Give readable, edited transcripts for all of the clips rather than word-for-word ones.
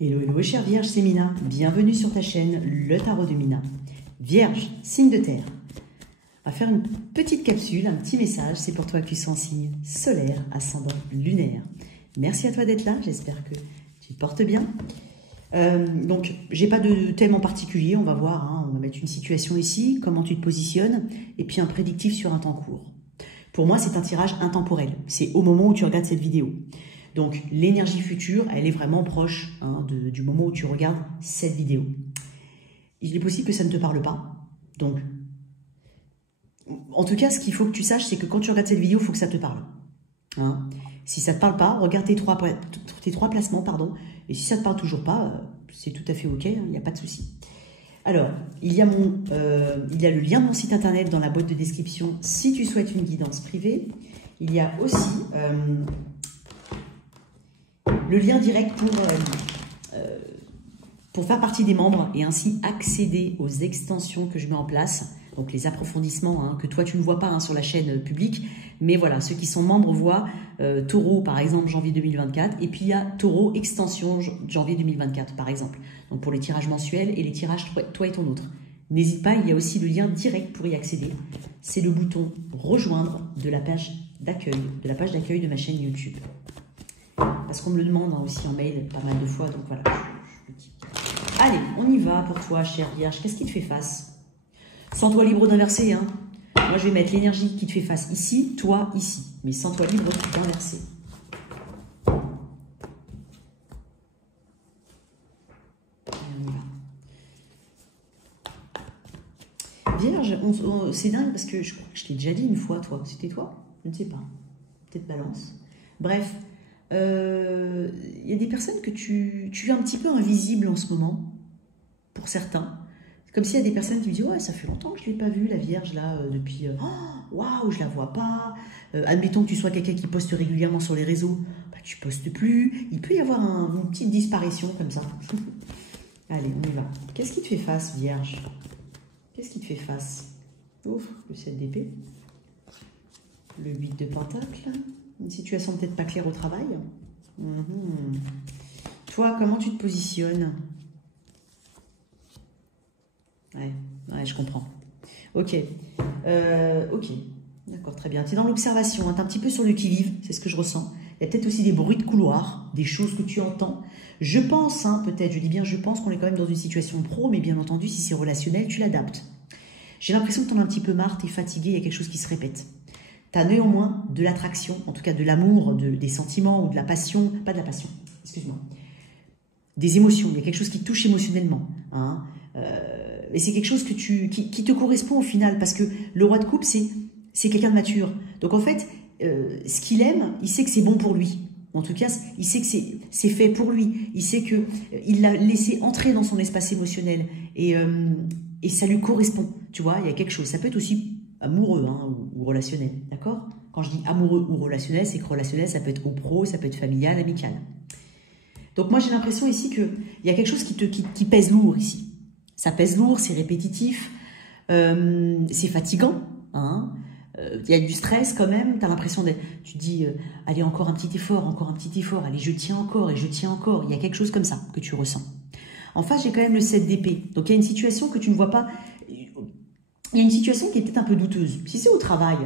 Hello, hello, chère Vierge, c'est Mina. Bienvenue sur ta chaîne, le tarot de Mina. Vierge, signe de terre. On va faire une petite capsule, un petit message. C'est pour toi que tu es en signe solaire, ascendant lunaire. Merci à toi d'être là. J'espère que tu te portes bien. Donc, j'ai pas de thème en particulier. On va voir. On va mettre une situation ici, comment tu te positionnes, et puis un prédictif sur un temps court. Pour moi, c'est un tirage intemporel. C'est au moment où tu regardes cette vidéo. Donc, l'énergie future, elle est vraiment proche du moment où tu regardes cette vidéo. Il est possible que ça ne te parle pas. Donc, en tout cas, ce qu'il faut que tu saches, c'est que quand tu regardes cette vidéo, il faut que ça te parle. Si ça ne te parle pas, regarde tes trois placements, pardon. Et si ça ne te parle toujours pas, c'est tout à fait OK, il n'y a pas de souci. Alors, il y a le lien de mon site internet dans la boîte de description si tu souhaites une guidance privée. Il y a aussi le lien direct pour faire partie des membres et ainsi accéder aux extensions que je mets en place. Donc les approfondissements que toi tu ne vois pas sur la chaîne publique. Mais voilà, ceux qui sont membres voient Taureau par exemple janvier 2024. Et puis il y a Taureau extension janvier 2024 par exemple. Donc pour les tirages mensuels et les tirages toi et ton autre. N'hésite pas, il y a aussi le lien direct pour y accéder. C'est le bouton rejoindre de la page d'accueil, de ma chaîne YouTube. Parce qu'on me le demande aussi en mail pas mal de fois, donc voilà. Allez, on y va pour toi, chère Vierge. Qu'est-ce qui te fait face? Sens-toi libre d'inverser. Moi, je vais mettre l'énergie qui te fait face ici, toi ici. Mais sens-toi libre d'inverser. Vierge, c'est dingue parce que je crois que je t'ai déjà dit une fois, toi. C'était toi? Je ne sais pas. Peut-être Balance. Bref. Il y a des personnes que tu es un petit peu invisible en ce moment, pour certains. C'est comme s'il y a des personnes qui me disent « Ouais, ça fait longtemps que je ne l'ai pas vue, la Vierge, là, depuis... Waouh, je la vois pas. Admettons que tu sois quelqu'un qui poste régulièrement sur les réseaux, bah, tu postes plus. Il peut y avoir une petite disparition comme ça. Allez, on y va. Qu'est-ce qui te fait face, Vierge? Qu'est-ce qui te fait face? Ouf, le 7 d'épée. Le 8 de Pentacle. Une situation peut-être pas claire au travail. Toi, comment tu te positionnes? Ouais, je comprends. Ok. Ok. D'accord, très bien. Tu es dans l'observation, tu es un petit peu sur le qui-vive, c'est ce que je ressens. Il y a peut-être aussi des bruits de couloir, des choses que tu entends. Je pense, peut-être, je dis bien je pense qu'on est quand même dans une situation pro, mais bien entendu, si c'est relationnel, tu l'adaptes. J'ai l'impression que tu en as un petit peu marre, tu es fatigué, il y a quelque chose qui se répète. Tu as néanmoins de l'attraction, en tout cas de l'amour, des sentiments ou de la passion, pas de la passion, excuse-moi, des émotions, il y a quelque chose qui te touche émotionnellement. Et c'est quelque chose qui te correspond au final, parce que le roi de coupe, c'est quelqu'un de mature. Donc en fait, ce qu'il aime, il sait que c'est bon pour lui. En tout cas, il sait que c'est fait pour lui. Il sait qu'il l'a laissé entrer dans son espace émotionnel. Et ça lui correspond. Tu vois, il y a quelque chose. Ça peut être aussi amoureux ou relationnel, d'accord? Quand je dis amoureux ou relationnel, c'est que relationnel, ça peut être au pro, ça peut être familial, amical. Donc moi, j'ai l'impression ici qu'il y a quelque chose qui pèse lourd ici. Ça pèse lourd, c'est répétitif, c'est fatigant. Il y a du stress quand même, tu as l'impression tu te dis, allez, encore un petit effort, allez, je tiens encore et je tiens encore. Il y a quelque chose comme ça que tu ressens. En face, j'ai quand même le 7 d'épée. Donc il y a une situation que tu ne vois pas. Il y a une situation qui est peut-être un peu douteuse. Si c'est au travail,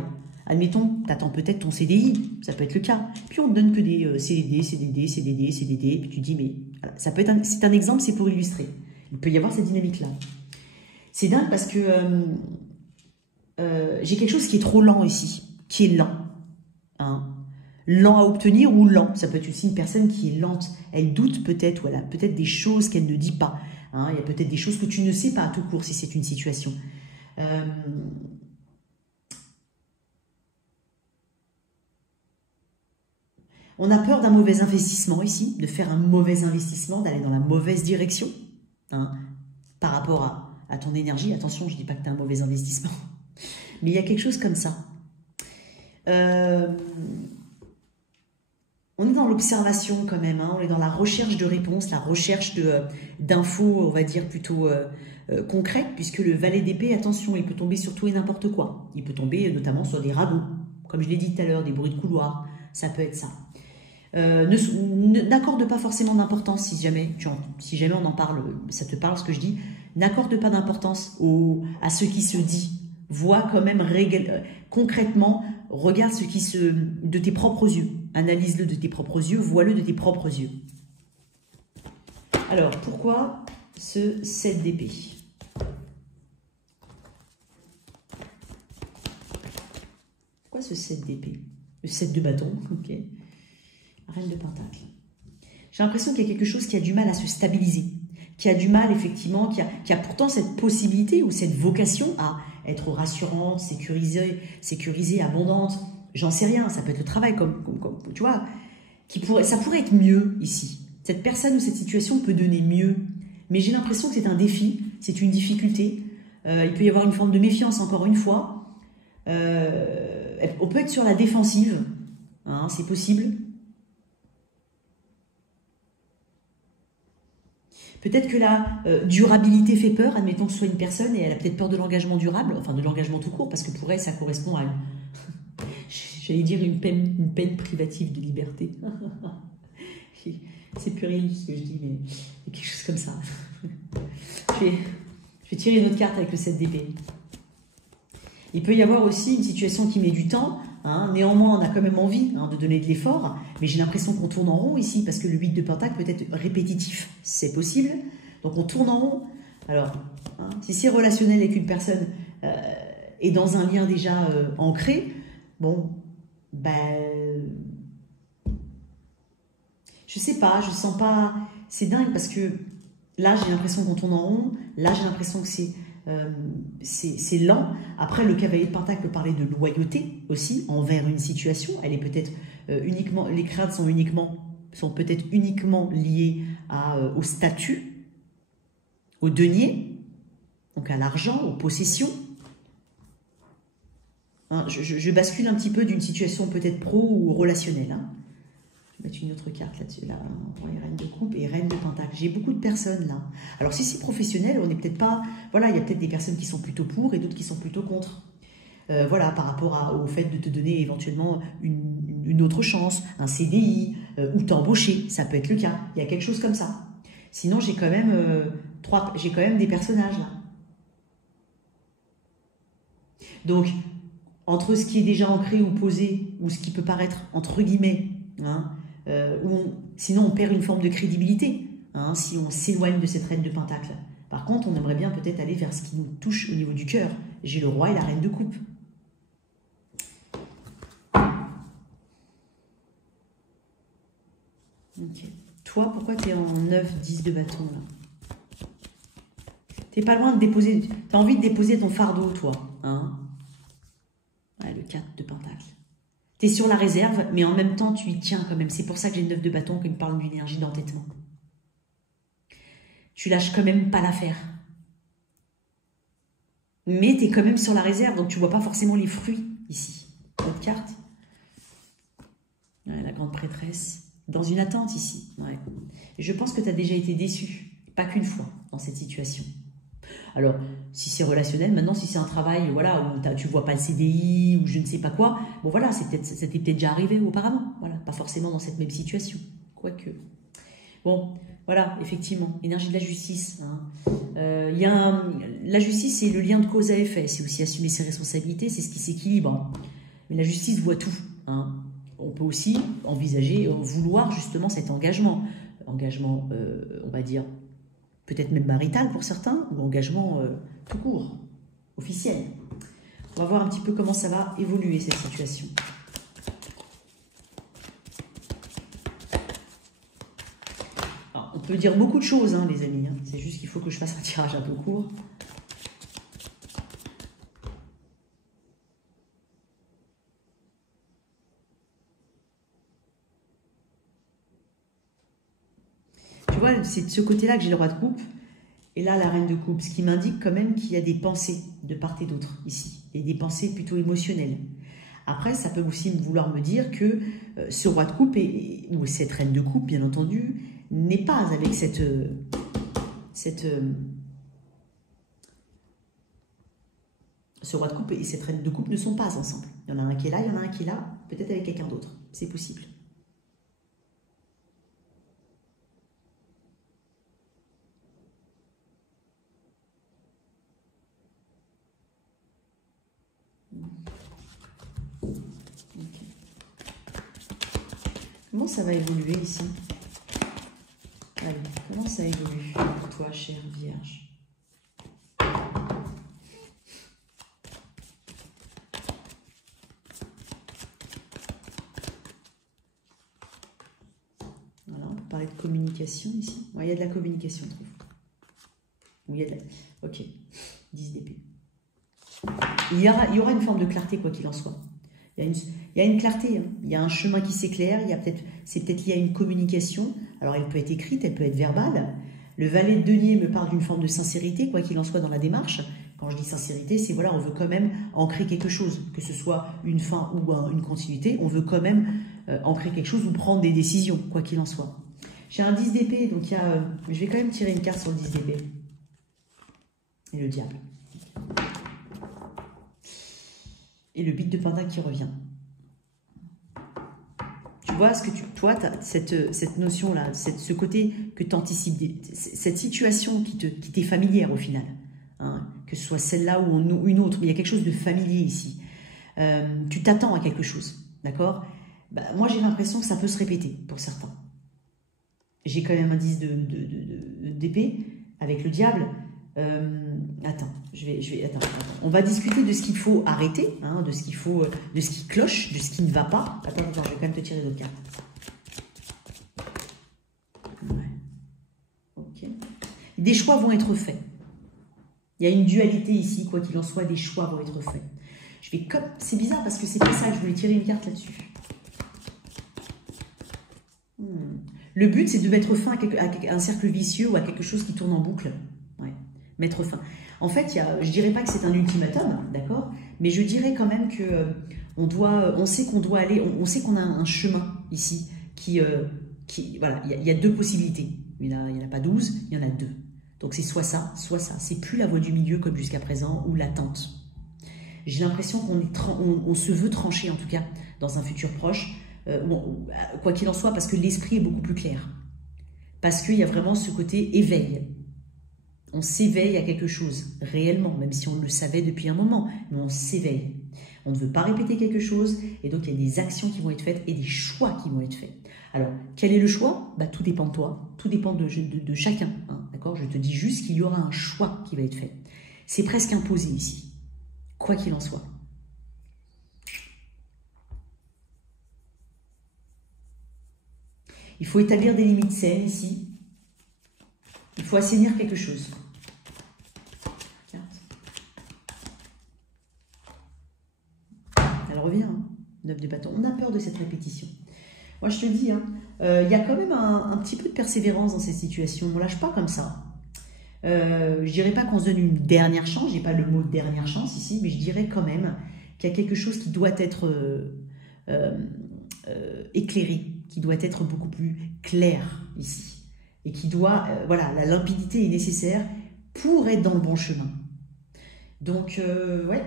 admettons, tu attends peut-être ton CDI, ça peut être le cas. Puis on ne donne que des CDD, puis tu dis, mais voilà, ça peut être c'est un exemple, c'est pour illustrer. Il peut y avoir cette dynamique-là. C'est dingue parce que j'ai quelque chose qui est trop lent ici, qui est lent. Lent à obtenir ou lent. Ça peut être aussi une personne qui est lente. Elle doute peut-être, ou elle a peut-être des choses qu'elle ne dit pas. Il y a peut-être des choses que tu ne sais pas à tout court si c'est une situation. On a peur d'un mauvais investissement ici, de faire un mauvais investissement, d'aller dans la mauvaise direction par rapport à ton énergie. Attention, je ne dis pas que tu as un mauvais investissement, mais il y a quelque chose comme ça. On est dans l'observation quand même, on est dans la recherche de réponses, la recherche d'infos, on va dire plutôt concrètes, puisque le valet d'épée, attention, il peut tomber sur tout et n'importe quoi. Il peut tomber notamment sur des ragots, comme je l'ai dit tout à l'heure, des bruits de couloir, ça peut être ça. N'accorde pas forcément d'importance si jamais, si jamais on en parle, ça te parle ce que je dis. N'accorde pas d'importance à ce qui se dit. Vois quand même concrètement, regarde de tes propres yeux. Analyse-le de tes propres yeux, vois-le de tes propres yeux. Alors, pourquoi ce 7 d'épée? Pourquoi ce 7 d'épée? Le 7 de bâton, ok. Reine de Pentacle. J'ai l'impression qu'il y a quelque chose qui a du mal à se stabiliser, qui a du mal, effectivement, qui a pourtant cette possibilité ou cette vocation à être rassurante, sécurisée, abondante. J'en sais rien, ça peut être le travail, comme tu vois, ça pourrait être mieux ici. Cette personne ou cette situation peut donner mieux, mais j'ai l'impression que c'est un défi, c'est une difficulté. Il peut y avoir une forme de méfiance, encore une fois. On peut être sur la défensive, hein, c'est possible. Peut-être que la durabilité fait peur, admettons que ce soit une personne et elle a peut-être peur de l'engagement durable, enfin de l'engagement tout court, parce que pour elle, ça correspond à, j'allais dire, une peine privative de liberté. C'est puéril ce que je dis, mais quelque chose comme ça. Je vais tirer une autre carte avec le 7 d'épée. Il peut y avoir aussi une situation qui met du temps, hein. Néanmoins on a quand même envie, hein, de donner de l'effort, mais j'ai l'impression qu'on tourne en rond ici, parce que le 8 de Pentacle peut être répétitif, c'est possible, donc on tourne en rond. Alors, hein, si c'est relationnel et qu'une personne est dans un lien déjà ancré, bon, je sais pas, je sens pas, c'est dingue, parce que là j'ai l'impression qu'on tourne en rond, là j'ai l'impression que c'est lent. Après, le cavalier de Pentacle peut parler de loyauté aussi envers une situation. Elle est peut-être uniquement, les craintes sont peut-être uniquement liées au statut, au denier, donc à l'argent, aux possessions. Hein, je bascule un petit peu d'une situation peut-être pro ou relationnelle. Hein. Je vais mettre une autre carte là-dessus, là, reine de coupe et reine de pentacle. J'ai beaucoup de personnes là. Alors si c'est professionnel, on n'est peut-être pas... Voilà, il y a peut-être des personnes qui sont plutôt pour et d'autres qui sont plutôt contre. Voilà, par rapport au fait de te donner éventuellement une autre chance, un CDI, ou t'embaucher, ça peut être le cas. Il y a quelque chose comme ça. Sinon, j'ai quand même des personnages là. Donc, entre ce qui est déjà ancré ou posé, ou ce qui peut paraître entre guillemets, hein, sinon on perd une forme de crédibilité, hein, si on s'éloigne de cette reine de pentacle. Par contre, on aimerait bien peut-être aller vers ce qui nous touche au niveau du cœur. J'ai le roi et la reine de coupe. Ok. Toi, pourquoi tu es en 9, 10 de bâton là? T'es pas loin de déposer... Tu as envie de déposer ton fardeau, toi. Hein, ouais, le 4 de pentacle. Tu es sur la réserve, mais en même temps, tu y tiens quand même. C'est pour ça que j'ai le 9 de bâton qui me parle d'une énergie d'entêtement. Tu lâches quand même pas l'affaire. Mais tu es quand même sur la réserve, donc tu vois pas forcément les fruits ici. Votre carte. Ouais, la grande prêtresse. Dans une attente ici. Ouais. Et je pense que tu as déjà été déçu. Pas qu'une fois dans cette situation. Alors, si c'est relationnel, maintenant, si c'est un travail, voilà, où tu vois pas le CDI ou je ne sais pas quoi, bon voilà, c'était peut-être déjà arrivé auparavant, voilà, pas forcément dans cette même situation, quoique. Bon, voilà, effectivement, énergie de la justice. Hein. La justice, c'est le lien de cause à effet, c'est aussi assumer ses responsabilités, c'est ce qui s'équilibre. Hein. Mais la justice voit tout. Hein. On peut aussi envisager, vouloir justement cet engagement, on va dire, peut-être même marital pour certains, ou engagement tout court, officiel. On va voir un petit peu comment ça va évoluer, cette situation. Alors, on peut dire beaucoup de choses, hein, les amis. Hein. C'est juste qu'il faut que je fasse un tirage un peu court. Tu vois, c'est de ce côté-là que j'ai le roi de coupe. Et là, la reine de coupe, ce qui m'indique quand même qu'il y a des pensées de part et d'autre ici. Et des pensées plutôt émotionnelles. Après, ça peut aussi vouloir me dire que ce roi de coupe, ou cette reine de coupe, bien entendu, n'est pas avec ce roi de coupe et cette reine de coupe ne sont pas ensemble. Il y en a un qui est là, il y en a un qui est là, peut-être avec quelqu'un d'autre. C'est possible. Comment ça va évoluer ici? Allez, comment ça évolue pour toi, chère Vierge? Voilà, on peut parler de communication ici. Ouais, il y a de la communication, je trouve. Oui, il y a de la... Ok, 10 d'épée. Il y aura une forme de clarté, quoi qu'il en soit. Il y a une clarté, hein. Il y a un chemin qui s'éclaire, c'est peut-être lié à une communication. Alors, elle peut être écrite, elle peut être verbale. Le valet de denier me parle d'une forme de sincérité, quoi qu'il en soit dans la démarche. Quand je dis sincérité, c'est voilà, on veut quand même ancrer quelque chose, que ce soit une fin ou une continuité, on veut quand même ancrer quelque chose ou prendre des décisions, quoi qu'il en soit. J'ai un 10 d'épée, donc je vais quand même tirer une carte sur le 10 d'épée. Et le diable. Et le beat de pentacle qui revient. Tu vois, toi, tu as cette notion-là, ce côté que tu anticipes, cette situation qui t'est familière au final. Hein, que ce soit celle-là ou une autre, mais il y a quelque chose de familier ici. Tu t'attends à quelque chose, d'accord? Bah, moi, j'ai l'impression que ça peut se répéter pour certains. J'ai quand même un 10 d'épée avec le diable. Attends, attends. On va discuter de ce qu'il faut arrêter, hein, de ce qui cloche, de ce qui ne va pas. Attends, je vais quand même te tirer d'autres cartes. Ouais. Ok. Des choix vont être faits. Il y a une dualité ici, quoi qu'il en soit, des choix vont être faits. C'est bizarre parce que c'est pas ça que je voulais tirer une carte là-dessus. Le but, c'est de mettre fin à un cercle vicieux ou à quelque chose qui tourne en boucle. Ouais. Mettre fin. En fait, je dirais pas que c'est un ultimatum, d'accord? Mais je dirais quand même que on sait qu'on doit aller, on sait qu'on a un chemin ici voilà, il y a deux possibilités. Il n'y en a pas 12, il y en a deux. Donc c'est soit ça, soit ça. C'est plus la voie du milieu comme jusqu'à présent ou l'attente. J'ai l'impression qu'on se veut trancher en tout cas dans un futur proche. Quoi qu'il en soit, parce que l'esprit est beaucoup plus clair. Parce qu'il y a vraiment ce côté éveil. On s'éveille à quelque chose, réellement, même si on le savait depuis un moment, mais on s'éveille. On ne veut pas répéter quelque chose, et donc il y a des actions qui vont être faites et des choix qui vont être faits. Alors, quel est le choix? Bah, tout dépend de toi, tout dépend de chacun. Hein, d'accord? Je te dis juste qu'il y aura un choix qui va être fait. C'est presque imposé ici, quoi qu'il en soit. Il faut établir des limites saines ici. Il faut assainir quelque chose. Elle revient, hein, 9 de bâton. On a peur de cette répétition. Moi, je te dis, hein, y a quand même un petit peu de persévérance dans cette situation. On ne lâche pas comme ça. Je dirais pas qu'on se donne une dernière chance. Je n'ai pas le mot dernière chance ici, mais je dirais quand même qu'il y a quelque chose qui doit être éclairé, qui doit être beaucoup plus clair ici. Et qui doit, voilà, la limpidité est nécessaire pour être dans le bon chemin. Donc, ouais,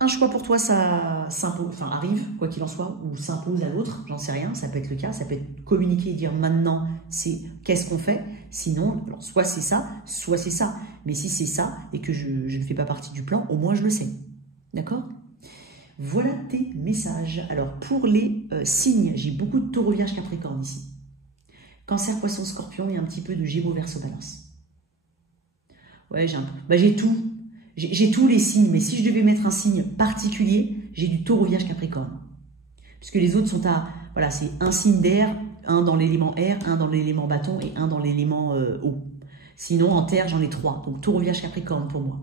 un choix pour toi, ça s'impose, enfin arrive, quoi qu'il en soit, ou s'impose à l'autre, j'en sais rien, ça peut être le cas, ça peut être communiquer et dire maintenant, c'est qu'est-ce qu'on fait, sinon, alors, soit c'est ça, mais si c'est ça, et que je ne fais pas partie du plan, au moins je le sais, d'accord? Voilà tes messages. Alors, pour les signes, j'ai beaucoup de Taureau, Vierge, Capricorne ici. Cancer, Poisson, Scorpion et un petit peu de Gémeaux, Verseau, Balance. Ouais, j'ai tout. J'ai tous les signes, mais si je devais mettre un signe particulier, j'ai du Taureau, Vierge, Capricorne. Puisque les autres sont à... Voilà, c'est un signe d'air, un dans l'élément air, un dans l'élément bâton et un dans l'élément eau. Sinon, en terre, j'en ai 3. Donc, Taureau, Vierge, Capricorne pour moi.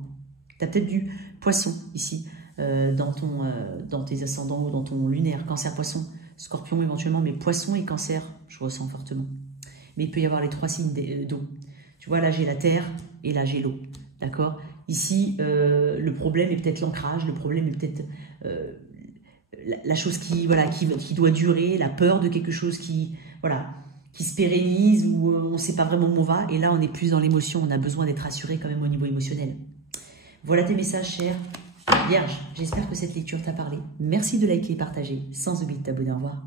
Tu as peut-être du Poisson ici, dans tes ascendants ou dans ton lunaire. Cancer, Poisson, Scorpion éventuellement, mais Poisson et Cancer, je ressens fortement. Mais il peut y avoir les 3 signes d'eau. Tu vois, là, j'ai la terre et là, j'ai l'eau. D'accord? Ici, le problème est peut-être l'ancrage, le problème est peut-être la chose qui doit durer, la peur de quelque chose qui se pérennise, ou on ne sait pas vraiment où on va. Et là, on est plus dans l'émotion, on a besoin d'être rassuré quand même au niveau émotionnel. Voilà tes messages, chers Vierge. J'espère que cette lecture t'a parlé. Merci de liker et partager, sans oublier de t'abonner. Au revoir.